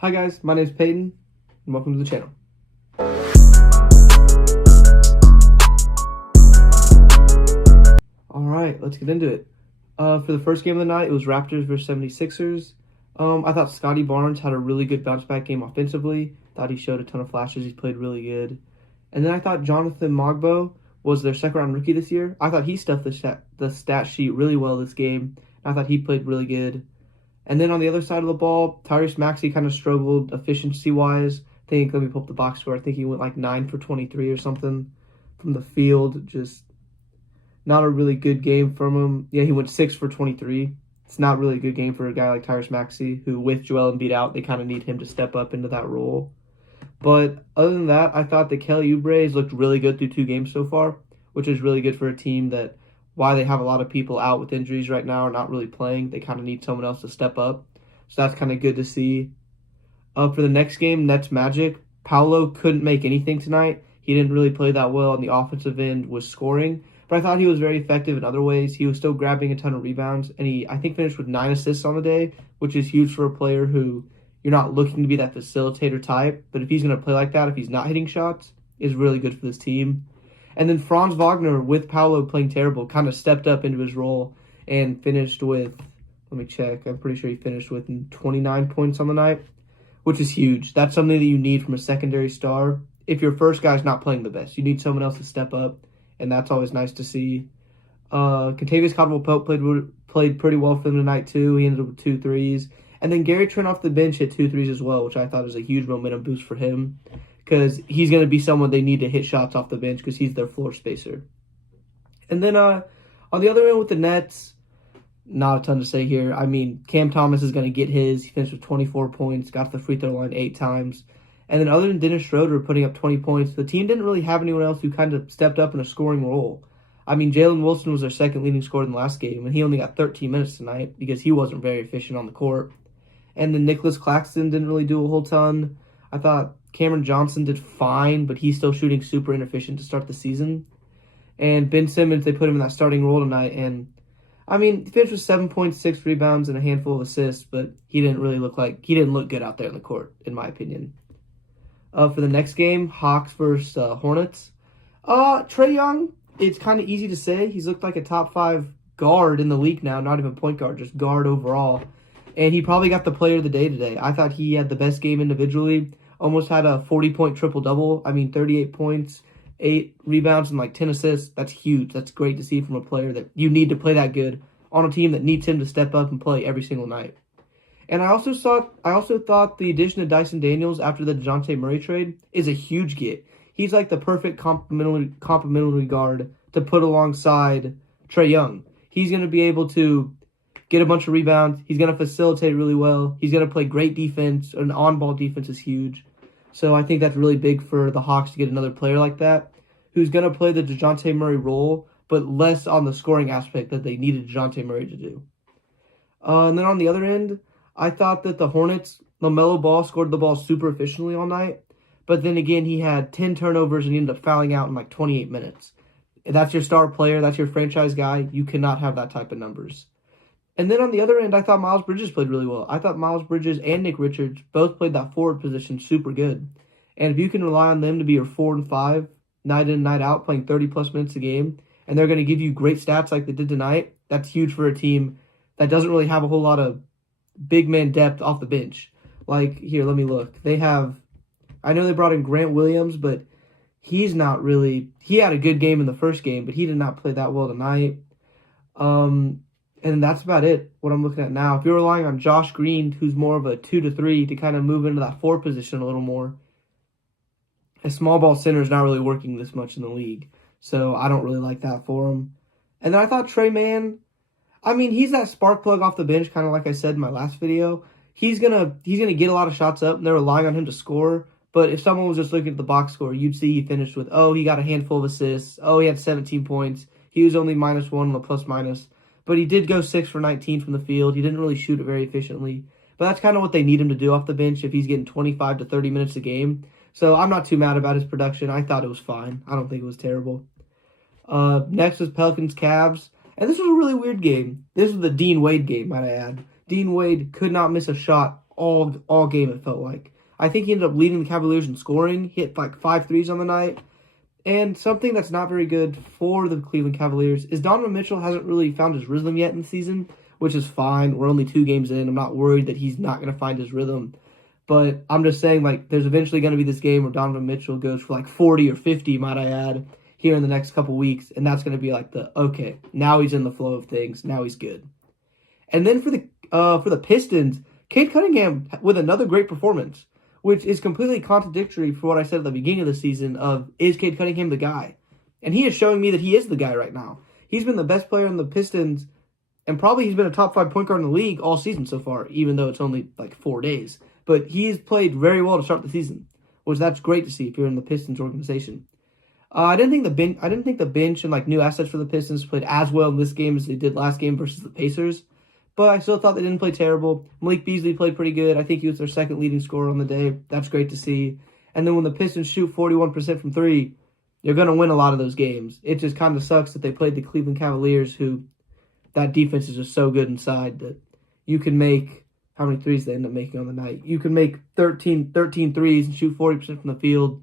Hi guys, my name is Peyton, and welcome to the channel. Alright, let's get into it. For the first game of the night, it was Raptors versus 76ers. I thought Scotty Barnes had a really good bounce-back game offensively. Thought he showed a ton of flashes. He played really good. And then I thought Jonathan Mogbo was their second-round rookie this year. I thought he stuffed the stat sheet really well this game. I thought he played really good. And then on the other side of the ball, Tyrese Maxey kind of struggled efficiency-wise. Let me pull up the box score. I think he went like 9 for 23 or something from the field. Just not a really good game from him. Yeah, he went 6 for 23. It's not really a good game for a guy like Tyrese Maxey, who with Joel Embiid out, they kind of need him to step up into that role. But other than that, I thought the Kelly Oubre's looked really good through 2 games so far, which is really good for a team that, why they have a lot of people out with injuries right now or not really playing, they kind of need someone else to step up. So that's kind of good to see. For the next game, Nets Magic, Paolo couldn't make anything tonight. He didn't really play that well on the offensive end, was scoring. But I thought he was very effective in other ways. He was still grabbing a ton of rebounds, and he, I think, finished with 9 assists on the day, which is huge for a player who you're not looking to be that facilitator type. But if he's going to play like that, if he's not hitting shots, is really good for this team. And then Franz Wagner, with Paolo playing terrible, kind of stepped up into his role and finished with, let me check, I'm pretty sure he finished with 29 points on the night, which is huge. That's something that you need from a secondary star. If your first guy's not playing the best, you need someone else to step up, and that's always nice to see. Kentavious Caldwell-Pope played pretty well for them tonight, too. He ended up with 2 threes. And then Gary Trent off the bench hit 2 threes as well, which I thought was a huge momentum boost for him, because he's going to be someone they need to hit shots off the bench because he's their floor spacer. And then on the other end with the Nets, not a ton to say here. I mean, Cam Thomas is going to get his. He finished with 24 points, got to the free throw line 8 times. And then other than Dennis Schroeder putting up 20 points, the team didn't really have anyone else who kind of stepped up in a scoring role. I mean, Jalen Wilson was their second leading scorer in the last game, and he only got 13 minutes tonight because he wasn't very efficient on the court. And then Nicholas Claxton didn't really do a whole ton. I thought Cameron Johnson did fine, but he's still shooting super inefficient to start the season. And Ben Simmons, they put him in that starting role tonight. And, I mean, he finished with 7.6 rebounds and a handful of assists, but he didn't look good out there in the court, in my opinion. For the next game, Hawks versus Hornets. Trae Young, it's kind of easy to say. He's looked like a top 5 guard in the league now, not even point guard, just guard overall. And he probably got the player of the day today. I thought he had the best game individually. Almost had a 40-point triple-double. I mean, 38 points, 8 rebounds, and like 10 assists. That's huge. That's great to see from a player that you need to play that good on a team that needs him to step up and play every single night. And I also thought the addition of Dyson Daniels after the DeJounte Murray trade is a huge get. He's like the perfect complementary guard to put alongside Trae Young. He's going to be able to get a bunch of rebounds. He's going to facilitate really well. He's going to play great defense. An on-ball defense is huge. So I think that's really big for the Hawks to get another player like that who's going to play the DeJounte Murray role, but less on the scoring aspect that they needed DeJounte Murray to do. And then on the other end, I thought that the Hornets, LaMelo Ball scored the ball super efficiently all night, but then again, he had 10 turnovers and he ended up fouling out in like 28 minutes. If that's your star player, that's your franchise guy, you cannot have that type of numbers. And then on the other end, I thought Miles Bridges played really well. I thought Miles Bridges and Nick Richards both played that forward position super good. And if you can rely on them to be your 4 and 5, night in, night out, playing 30-plus minutes a game, and they're going to give you great stats like they did tonight, that's huge for a team that doesn't really have a whole lot of big man depth off the bench. Like, here, let me look. I know they brought in Grant Williams, but he's not really, he had a good game in the first game, but he did not play that well tonight. And that's about it, what I'm looking at now. If you're relying on Josh Green, who's more of a 2-3 to kind of move into that 4 position a little more, a small ball center is not really working this much in the league. So I don't really like that for him. And then I thought Trae Mann, I mean, he's that spark plug off the bench, kind of like I said in my last video. He's gonna get a lot of shots up, and they're relying on him to score. But if someone was just looking at the box score, you'd see he finished with, he got a handful of assists. He had 17 points. He was only -1 on the plus-minus. But he did go 6 for 19 from the field. He didn't really shoot it very efficiently. But that's kind of what they need him to do off the bench if he's getting 25 to 30 minutes a game. So I'm not too mad about his production. I thought it was fine. I don't think it was terrible. Next was Pelicans-Cavs. And this was a really weird game. This was the Dean Wade game, might I add. Dean Wade could not miss a shot all game, it felt like. I think he ended up leading the Cavaliers in scoring, hit like 5 threes on the night. And something that's not very good for the Cleveland Cavaliers is Donovan Mitchell hasn't really found his rhythm yet in the season, which is fine. We're only 2 games in. I'm not worried that he's not going to find his rhythm. But I'm just saying, like, there's eventually going to be this game where Donovan Mitchell goes for like 40 or 50, might I add, here in the next couple weeks. And that's going to be like okay, now he's in the flow of things. Now he's good. And then for the Pistons, Cade Cunningham with another great performance, which is completely contradictory for what I said at the beginning of the season of, is Cade Cunningham the guy? And he is showing me that he is the guy right now. He's been the best player on the Pistons, and probably he's been a top 5 point guard in the league all season so far, even though it's only like 4 days. But he's played very well to start the season, which that's great to see if you're in the Pistons organization. I didn't think the bench and like new assets for the Pistons played as well in this game as they did last game versus the Pacers. But I still thought they didn't play terrible. Malik Beasley played pretty good. I think he was their second leading scorer on the day. That's great to see. And then when the Pistons shoot 41% from 3, you're going to win a lot of those games. It just kind of sucks that they played the Cleveland Cavaliers, who that defense is just so good inside that you can make, how many threes they end up making on the night? You can make 13 threes and shoot 40% from the field,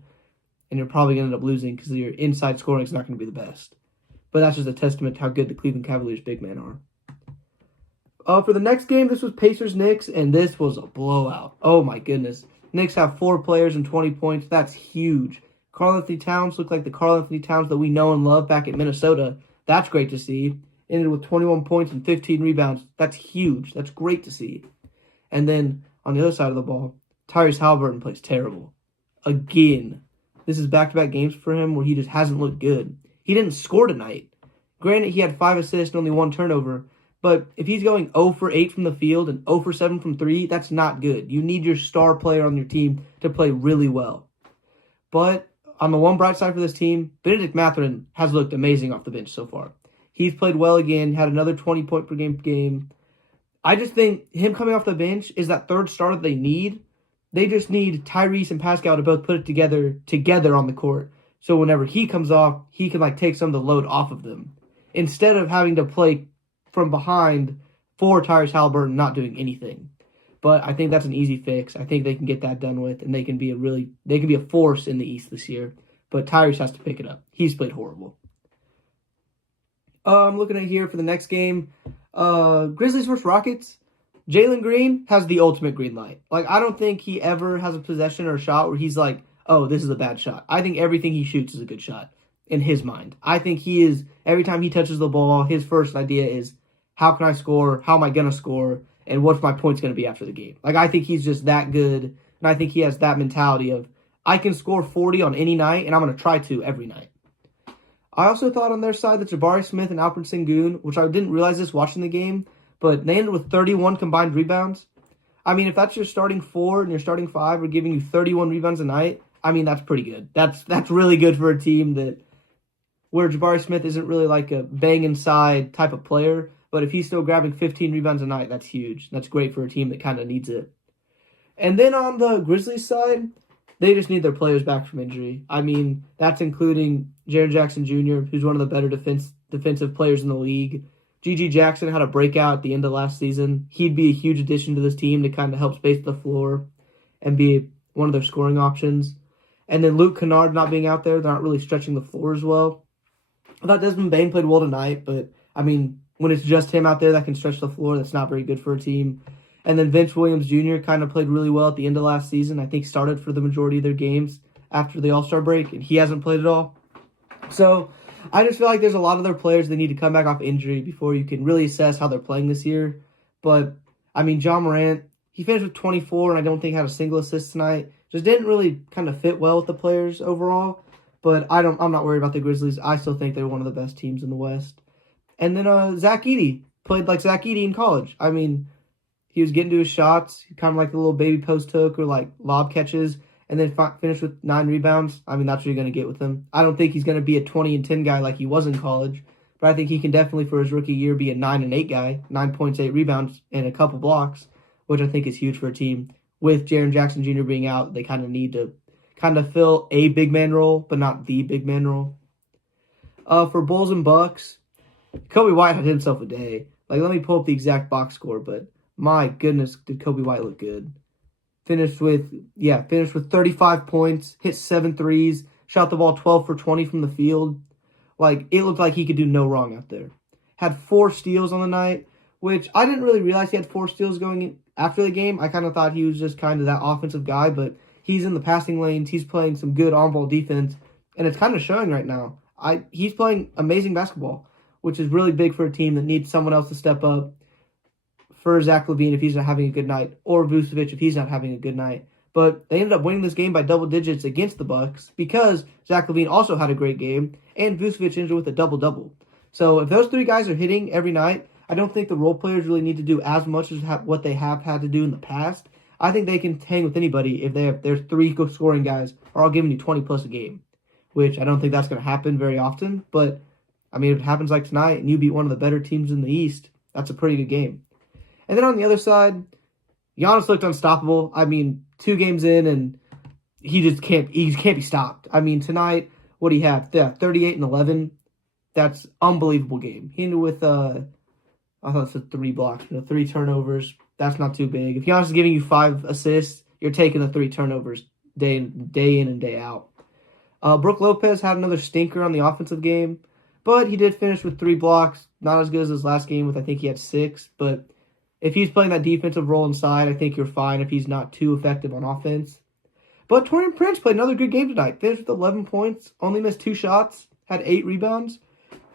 and you're probably going to end up losing because your inside scoring is not going to be the best. But that's just a testament to how good the Cleveland Cavaliers big men are. For the next game, this was Pacers-Knicks, and this was a blowout. Oh, my goodness. Knicks have 4 players and 20 points. That's huge. Karl-Anthony Towns looked like the Karl-Anthony Towns that we know and love back at Minnesota. That's great to see. Ended with 21 points and 15 rebounds. That's huge. That's great to see. And then, on the other side of the ball, Tyrese Haliburton plays terrible. Again. This is back-to-back games for him where he just hasn't looked good. He didn't score tonight. Granted, he had 5 assists and only 1 turnover. But if he's going 0 for 8 from the field and 0 for 7 from 3, that's not good. You need your star player on your team to play really well. But on the one bright side for this team, Benedict Mathurin has looked amazing off the bench so far. He's played well again, had another 20-point per game. I just think him coming off the bench is that third star that they need. They just need Tyrese and Pascal to both put it together on the court. So whenever he comes off, he can like take some of the load off of them. Instead of having to play from behind for Tyrese Haliburton not doing anything. But I think that's an easy fix. I think they can get that done with, and they can be a force in the East this year. But Tyrese has to pick it up. He's played horrible. I'm looking at here for the next game. Grizzlies versus Rockets. Jalen Green has the ultimate green light. Like, I don't think he ever has a possession or a shot where he's like, oh, this is a bad shot. I think everything he shoots is a good shot in his mind. I think he is, every time he touches the ball, his first idea is, how can I score? How am I going to score? And what's my points going to be after the game? Like, I think he's just that good. And I think he has that mentality of, I can score 40 on any night, and I'm going to try to every night. I also thought on their side that Jabari Smith and Alperen Sengun, which I didn't realize this watching the game, but they ended with 31 combined rebounds. I mean, if that's your starting 4 and your starting 5 are giving you 31 rebounds a night, I mean, that's pretty good. That's really good for a team that where Jabari Smith isn't really like a bang inside type of player, but if he's still grabbing 15 rebounds a night, that's huge. That's great for a team that kind of needs it. And then on the Grizzlies side, they just need their players back from injury. I mean, that's including Jaren Jackson Jr., who's one of the better defensive players in the league. G.G. Jackson had a breakout at the end of last season. He'd be a huge addition to this team to kind of help space the floor and be one of their scoring options. And then Luke Kennard not being out there, they're not really stretching the floor as well. I thought Desmond Bane played well tonight, but, I mean, when it's just him out there that can stretch the floor, that's not very good for a team. And then Vince Williams Jr. kind of played really well at the end of last season. I think started for the majority of their games after the All-Star break, and he hasn't played at all. So I just feel like there's a lot of their players that need to come back off injury before you can really assess how they're playing this year. But, I mean, John Morant, he finished with 24, and I don't think had a single assist tonight. Just didn't really kind of fit well with the players overall. But I'm not worried about the Grizzlies. I still think they're one of the best teams in the West. And then Zach Edey played like Zach Edey in college. I mean, he was getting to his shots, kind of like the little baby post hook or like lob catches, and then finished with 9 rebounds. I mean, that's what you're going to get with him. I don't think he's going to be a 20 and 10 guy like he was in college, but I think he can definitely, for his rookie year, be a 9 and 8 guy, 9 points, 8 rebounds, and a couple blocks, which I think is huge for a team. With Jaren Jackson Jr. being out, they kind of need to kind of fill a big man role, but not the big man role. For Bulls and Bucks, Kobe White had himself a day. Like, let me pull up the exact box score, but my goodness, did Kobe White look good. Finished with 35 points, hit 7 threes, shot the ball 12 for 20 from the field. Like, it looked like he could do no wrong out there. Had 4 steals on the night, which I didn't really realize he had 4 steals going in after the game. I kind of thought he was just kind of that offensive guy, but he's in the passing lanes. He's playing some good on-ball defense, and it's kind of showing right now. He's playing amazing basketball, which is really big for a team that needs someone else to step up for Zach LaVine if he's not having a good night, or Vucevic if he's not having a good night. But they ended up winning this game by double digits against the Bucks because Zach LaVine also had a great game, and Vucevic ended with a double-double. So if those 3 guys are hitting every night, I don't think the role players really need to do as much as what they have had to do in the past. I think they can hang with anybody if there's 3 scoring guys are all giving you 20-plus a game, which I don't think that's going to happen very often. But, I mean, if it happens like tonight and you beat one of the better teams in the East, that's a pretty good game. And then on the other side, Giannis looked unstoppable. I mean, 2 games in, and he can't be stopped. I mean, tonight, what do you have? 38 and 11. That's unbelievable game. He ended with, I thought it was 3 blocks, 3 turnovers. That's not too big. If Giannis is giving you 5 assists, you're taking the 3 turnovers day in and day out. Brook Lopez had another stinker on the offensive game, but he did finish with 3 blocks. Not as good as his last game with, I think he had 6, but if he's playing that defensive role inside, I think you're fine if he's not too effective on offense. But Taurean Prince played another good game tonight. Finished with 11 points, only missed 2 shots, had 8 rebounds.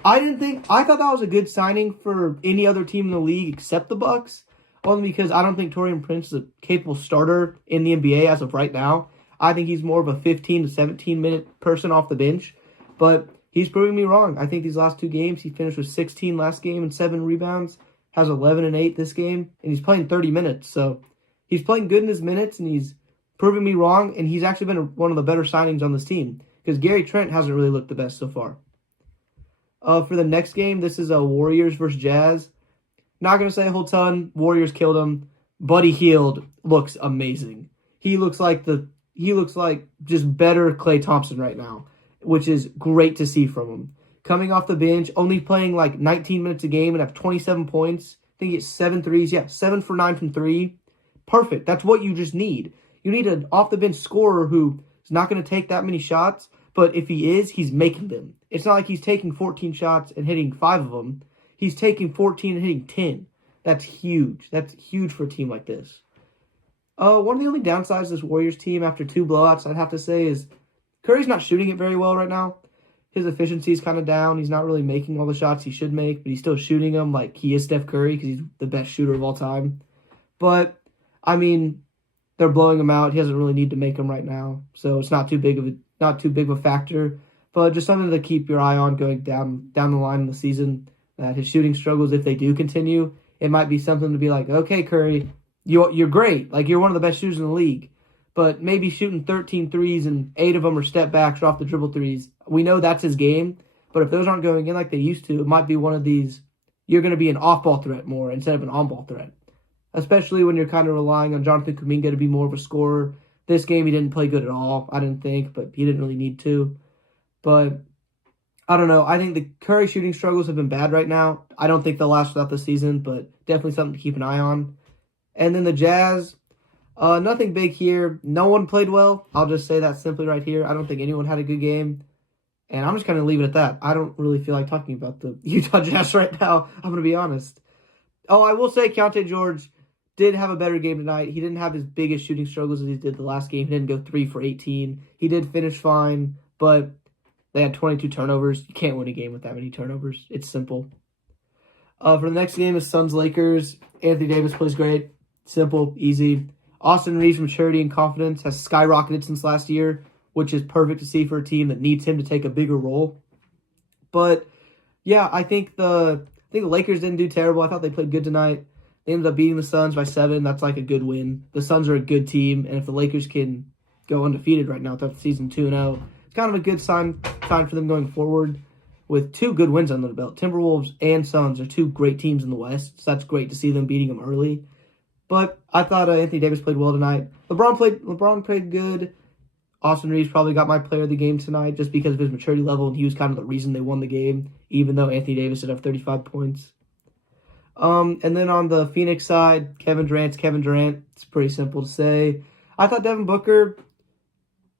I thought that was a good signing for any other team in the league except the Bucks, only because I don't think Taurean Prince is a capable starter in the NBA as of right now. I think he's more of a 15 to 17 minute person off the bench, but he's proving me wrong. I think these last 2 games, he finished with 16 last game and 7 rebounds, has 11 and 8 this game, and he's playing 30 minutes, so he's playing good in his minutes, and he's proving me wrong, and he's actually been one of the better signings on this team, because Gary Trent hasn't really looked the best so far. For the next game, this is Warriors versus Jazz. Not going to say a whole ton. Warriors killed him. Buddy Hield looks amazing. He looks like just better Klay Thompson right now, which is great to see from him. Coming off the bench, only playing like 19 minutes a game and have 27 points. I think he gets 7 threes. Yeah, 7 for 9 from 3. Perfect. That's what you just need. You need an off-the-bench scorer who is not going to take that many shots, but if he is, he's making them. It's not like he's taking 14 shots and hitting 5 of them. He's taking 14 and hitting 10. That's huge. That's huge for a team like this. One of the only downsides of this Warriors team after 2 blowouts, I'd have to say, is Curry's not shooting it very well right now. His efficiency is kind of down. He's not really making all the shots he should make, but he's still shooting them like he is Steph Curry because he's the best shooter of all time. But, I mean, they're blowing him out. He doesn't really need to make them right now, so it's not too big of a factor. But just something to keep your eye on going down the line in the season. That his shooting struggles, if they do continue, it might be something to be like, okay, Curry, you're great. Like, you're one of the best shooters in the league. But maybe shooting 13 threes and 8 of them are step backs or off the dribble threes. We know that's his game. But if those aren't going in like they used to, it might be one of these, you're going to be an off-ball threat more instead of an on-ball threat. Especially when you're kind of relying on Jonathan Kuminga to be more of a scorer. This game, he didn't play good at all, I didn't think, but he didn't really need to. But I don't know. I think the Curry shooting struggles have been bad right now. I don't think they'll last throughout the season, but definitely something to keep an eye on. And then the Jazz, nothing big here. No one played well. I'll just say that simply right here. I don't think anyone had a good game. And I'm just going to leave it at that. I don't really feel like talking about the Utah Jazz right now. I'm going to be honest. Oh, I will say Keontae George did have a better game tonight. He didn't have his biggest shooting struggles as he did the last game. He didn't go 3 for 18. He did finish fine, but they had 22 turnovers. You can't win a game with that many turnovers. It's simple. For the next game is Suns-Lakers. Anthony Davis plays great. Simple, easy. Austin Reeves' maturity and confidence has skyrocketed since last year, which is perfect to see for a team that needs him to take a bigger role. But, yeah, I think the Lakers didn't do terrible. I thought they played good tonight. They ended up beating the Suns by 7. That's like a good win. The Suns are a good team, and if the Lakers can go undefeated right now throughout the season 2-0, it's kind of a good sign for them going forward with 2 good wins under the belt. Timberwolves and Suns are 2 great teams in the West, so that's great to see them beating them early. But I thought Anthony Davis played well tonight. LeBron played good. Austin Reeves probably got my player of the game tonight just because of his maturity level, and he was kind of the reason they won the game, even though Anthony Davis did have 35 points. And then on the Phoenix side, Kevin Durant. It's pretty simple to say. I thought Devin Booker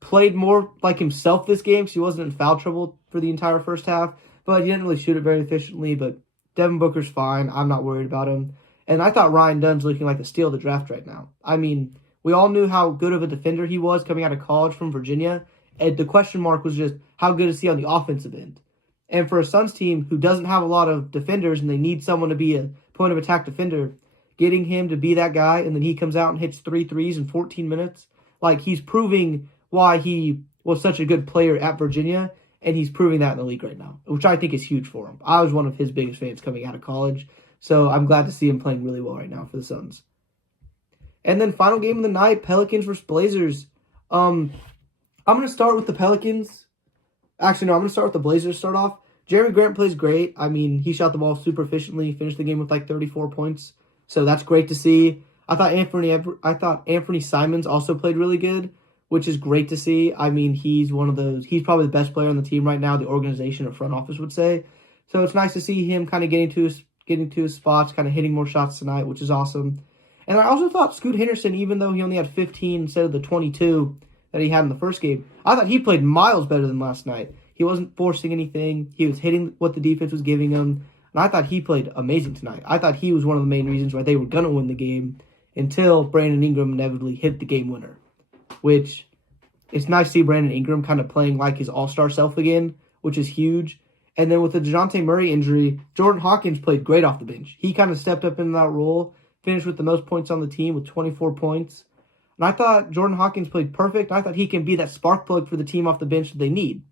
played more like himself this game because he wasn't in foul trouble for the entire first half, but he didn't really shoot it very efficiently. But Devin Booker's fine. I'm not worried about him. And I thought Ryan Dunn's looking like the steal of the draft right now. I mean, we all knew how good of a defender he was coming out of college from Virginia. And the question mark was just how good is he on the offensive end? And for a Suns team who doesn't have a lot of defenders and they need someone to be a point of attack defender, getting him to be that guy and then he comes out and hits 3 threes in 14 minutes, like he's proving why he was such a good player at Virginia, and he's proving that in the league right now, which I think is huge for him. I was one of his biggest fans coming out of college, so I'm glad to see him playing really well right now for the Suns. And then final game of the night, Pelicans versus Blazers. I'm going to start with the Pelicans. Actually, no, I'm going to start with the Blazers to start off. Jeremy Grant plays great. I mean, he shot the ball super efficiently, finished the game with like 34 points. So that's great to see. I thought Anthony Simons also played really good, which is great to see. I mean, he's probably the best player on the team right now, the organization or front office would say. So it's nice to see him kind of getting to his spots, kind of hitting more shots tonight, which is awesome. And I also thought Scoot Henderson, even though he only had 15 instead of the 22 that he had in the first game, I thought he played miles better than last night. He wasn't forcing anything. He was hitting what the defense was giving him. And I thought he played amazing tonight. I thought he was one of the main reasons why they were going to win the game until Brandon Ingram inevitably hit the game winner, which it's nice to see Brandon Ingram kind of playing like his all-star self again, which is huge. And then with the DeJounte Murray injury, Jordan Hawkins played great off the bench. He kind of stepped up in that role, finished with the most points on the team with 24 points. And I thought Jordan Hawkins played perfect. I thought he can be that spark plug for the team off the bench that they need.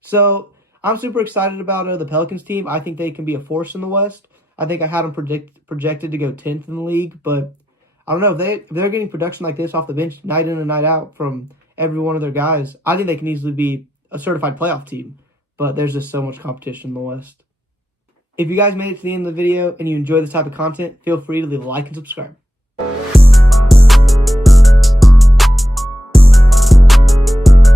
So I'm super excited about the Pelicans team. I think they can be a force in the West. I think I had them projected to go 10th in the league, but I don't know. If they're getting production like this off the bench night in and night out from every one of their guys, I think they can easily be a certified playoff team. But there's just so much competition in the West. If you guys made it to the end of the video and you enjoy this type of content, feel free to leave a like and subscribe.